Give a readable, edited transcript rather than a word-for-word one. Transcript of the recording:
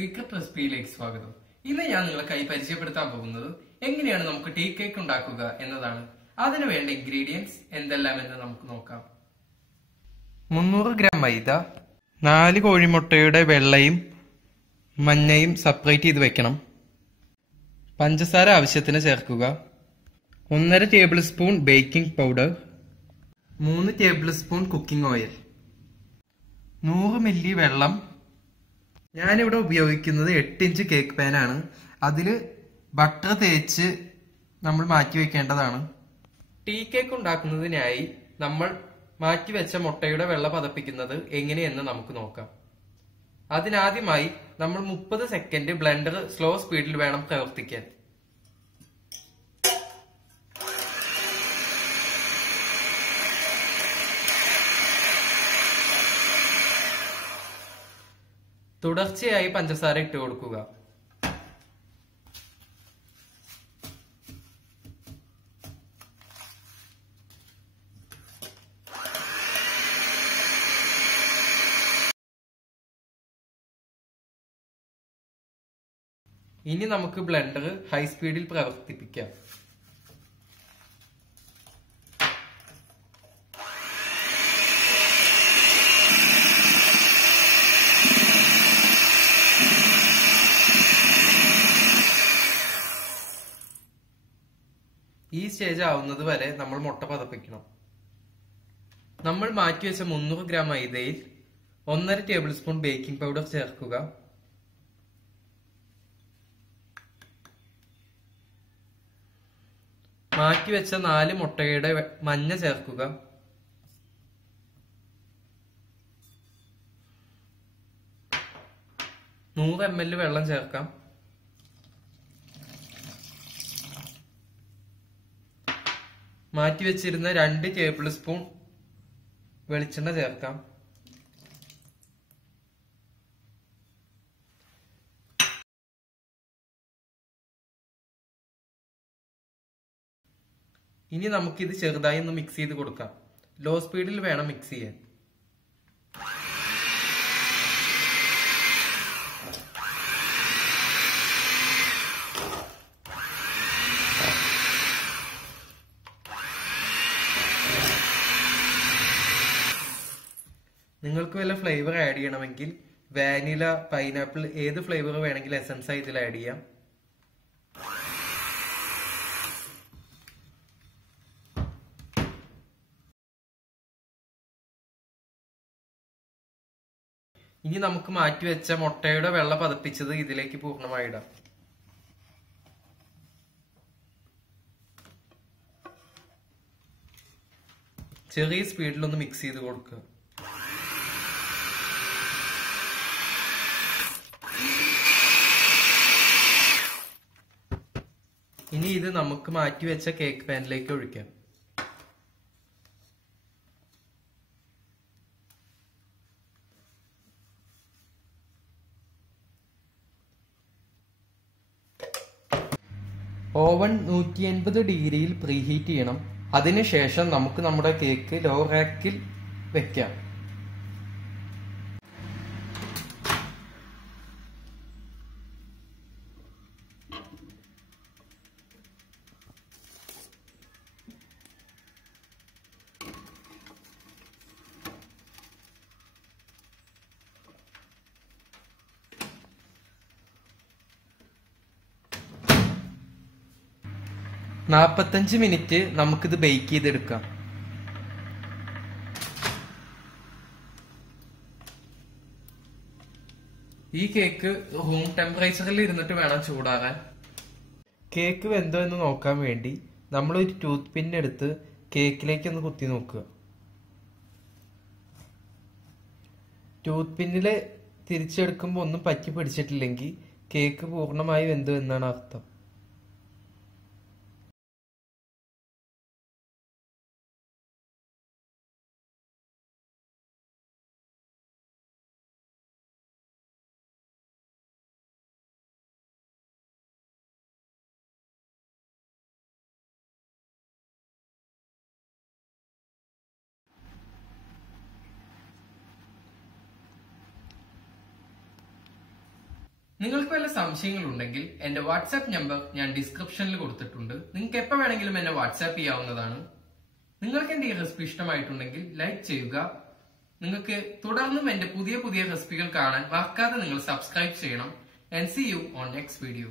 Secret റെസിപ്പിയിലേക്ക് സ്വാഗതം. ഇന്ന് ഞാൻ നിങ്ങൾക്കായി പരിചയപ്പെടുത്താൻ പോകുന്നത് എങ്ങനെയാണ് നമുക്ക് ടീ കേക്ക് ഉണ്ടാക്കുക എന്നതാണ്. അതിനു വേണ്ട ഇൻഗ്രീഡിയൻസ് എന്തെല്ലാം എന്ന് നമുക്ക് നോക്കാം. 300 ഗ്രാം മൈദ, 4 കോഴിമുട്ടയുടെ വെള്ളയും മഞ്ഞയും സെപ്പറേറ്റ് ചെയ്ത് വെക്കണം. പഞ്ചസാര ആവശ്യത്തിന് ചേർക്കുക. 1.5 tablespoon baking powder, 3 table spoon cooking oil, 100 milli വെള്ളം. ഞാനിവിടെ ഉപയോഗിക്കുന്നത് 8 ഇഞ്ച് കേക്ക് പാനാണ്. അതിൽ ബട്ടർ തേച്ച് നമ്മൾ മാറ്റി വെക്കേണ്ടതാണ്. ടീ കേക്ക് ഉണ്ടാക്കുന്നതിനായി നമ്മൾ മാറ്റിവെച്ച മുട്ടയുടെ വെള്ള പതപ്പിക്കുന്നത് എങ്ങനെയെന്ന് നമുക്ക് നോക്കാം. അതിനാദ്യമായി നമ്മൾ 30 സെക്കൻഡ് ബ്ലെൻഡർ സ്ലോ സ്പീഡിൽ വേണം പ്രവർത്തിക്കാൻ. തുടർച്ചയായി പഞ്ചസാര ഇട്ട് കൊടുക്കുക. ഇനി നമുക്ക് ബ്ലെൻഡർ ഹൈ സ്പീഡിൽ പ്രവർത്തിപ്പിക്കാം. ഈ സ്റ്റേജ് ആവുന്നത് വരെ നമ്മൾ മുട്ട പതപ്പിക്കണം. നമ്മൾ മാറ്റിവെച്ച 300 ഗ്രാം മൈദയിൽ 1.5 ടേബിൾ സ്പൂൺ ബേക്കിംഗ് പൗഡർ ചേർക്കുക. മാറ്റിവെച്ച 4 മുട്ടയുടെ മഞ്ഞ ചേർക്കുക. $100 ml വെള്ളം ചേർക്കാം. മാറ്റിവെച്ചിരുന്ന 2 ടേബിൾ സ്പൂൺ വെളിച്ചെണ്ണ ചേർക്കാം. ഇനി നമുക്കിത് ചെറുതായി ഒന്ന് മിക്സ് ചെയ്ത് കൊടുക്കാം. ലോ സ്പീഡിൽ വേണം മിക്സ് ചെയ്യാൻ. നിങ്ങൾക്ക് വല്ല ഫ്ലേവർ ആഡ് ചെയ്യണമെങ്കിൽ വാനില, പൈനാപ്പിൾ, ഏത് ഫ്ലേവർ വേണമെങ്കിൽ എസൻസ് ഇതിൽ ആഡ് ചെയ്യാം. ഇനി നമുക്ക് മാറ്റിവെച്ച മുട്ടയുടെ വെള്ള പതപ്പിച്ചത് ഇതിലേക്ക് പൂർണ്ണമായി ഇടാം. ചെറിയ സ്പീഡിലൊന്ന് മിക്സ് ചെയ്ത് കൊടുക്കുക. ഇനി ഇത് നമുക്ക് മാറ്റിവെച്ച കേക്ക് പാനിലേക്ക് ഒഴിക്കാം. ഓവൻ 180 ഡിഗ്രിയിൽ പ്രീഹീറ്റ് ചെയ്യണം. അതിനുശേഷം നമുക്ക് നമ്മുടെ കേക്ക് ലോ റാക്കിൽ വെക്കാം. നാൽപ്പത്തഞ്ച് മിനിറ്റ് നമുക്കിത് ബേക്ക് ചെയ്തെടുക്കാം. ഈ കേക്ക് റൂം ടെമ്പറേച്ചറിൽ ഇരുന്നിട്ട് വേണം ചൂടാകാൻ. കേക്ക് വെന്തോ എന്ന് നോക്കാൻ വേണ്ടി നമ്മളൊരു ടൂത്ത് പിൻ എടുത്ത് കേക്കിലേക്ക് ഒന്ന് കുത്തി നോക്കുക. ടൂത്ത് പിന്നില് തിരിച്ചെടുക്കുമ്പോൾ ഒന്നും പറ്റി പിടിച്ചിട്ടില്ലെങ്കിൽ കേക്ക് പൂർണ്ണമായി വെന്തോ എന്നാണ് അർത്ഥം. നിങ്ങൾക്ക് വല്ല സംശയങ്ങളുണ്ടെങ്കിൽ എന്റെ വാട്സാപ്പ് നമ്പർ ഞാൻ ഡിസ്ക്രിപ്ഷനിൽ കൊടുത്തിട്ടുണ്ട്. നിങ്ങൾക്ക് എപ്പോ വേണമെങ്കിലും എന്നെ വാട്സാപ്പ് ചെയ്യാവുന്നതാണ്. നിങ്ങൾക്ക് എന്റെ ഈ റെസിപ്പി ഇഷ്ടമായിട്ടുണ്ടെങ്കിൽ ലൈക്ക് ചെയ്യുക. നിങ്ങൾക്ക് തുടർന്നും എന്റെ പുതിയ പുതിയ റെസിപ്പികൾ കാണാൻ മറക്കാതെ നിങ്ങൾ സബ്സ്ക്രൈബ് ചെയ്യണം. And see you on next video.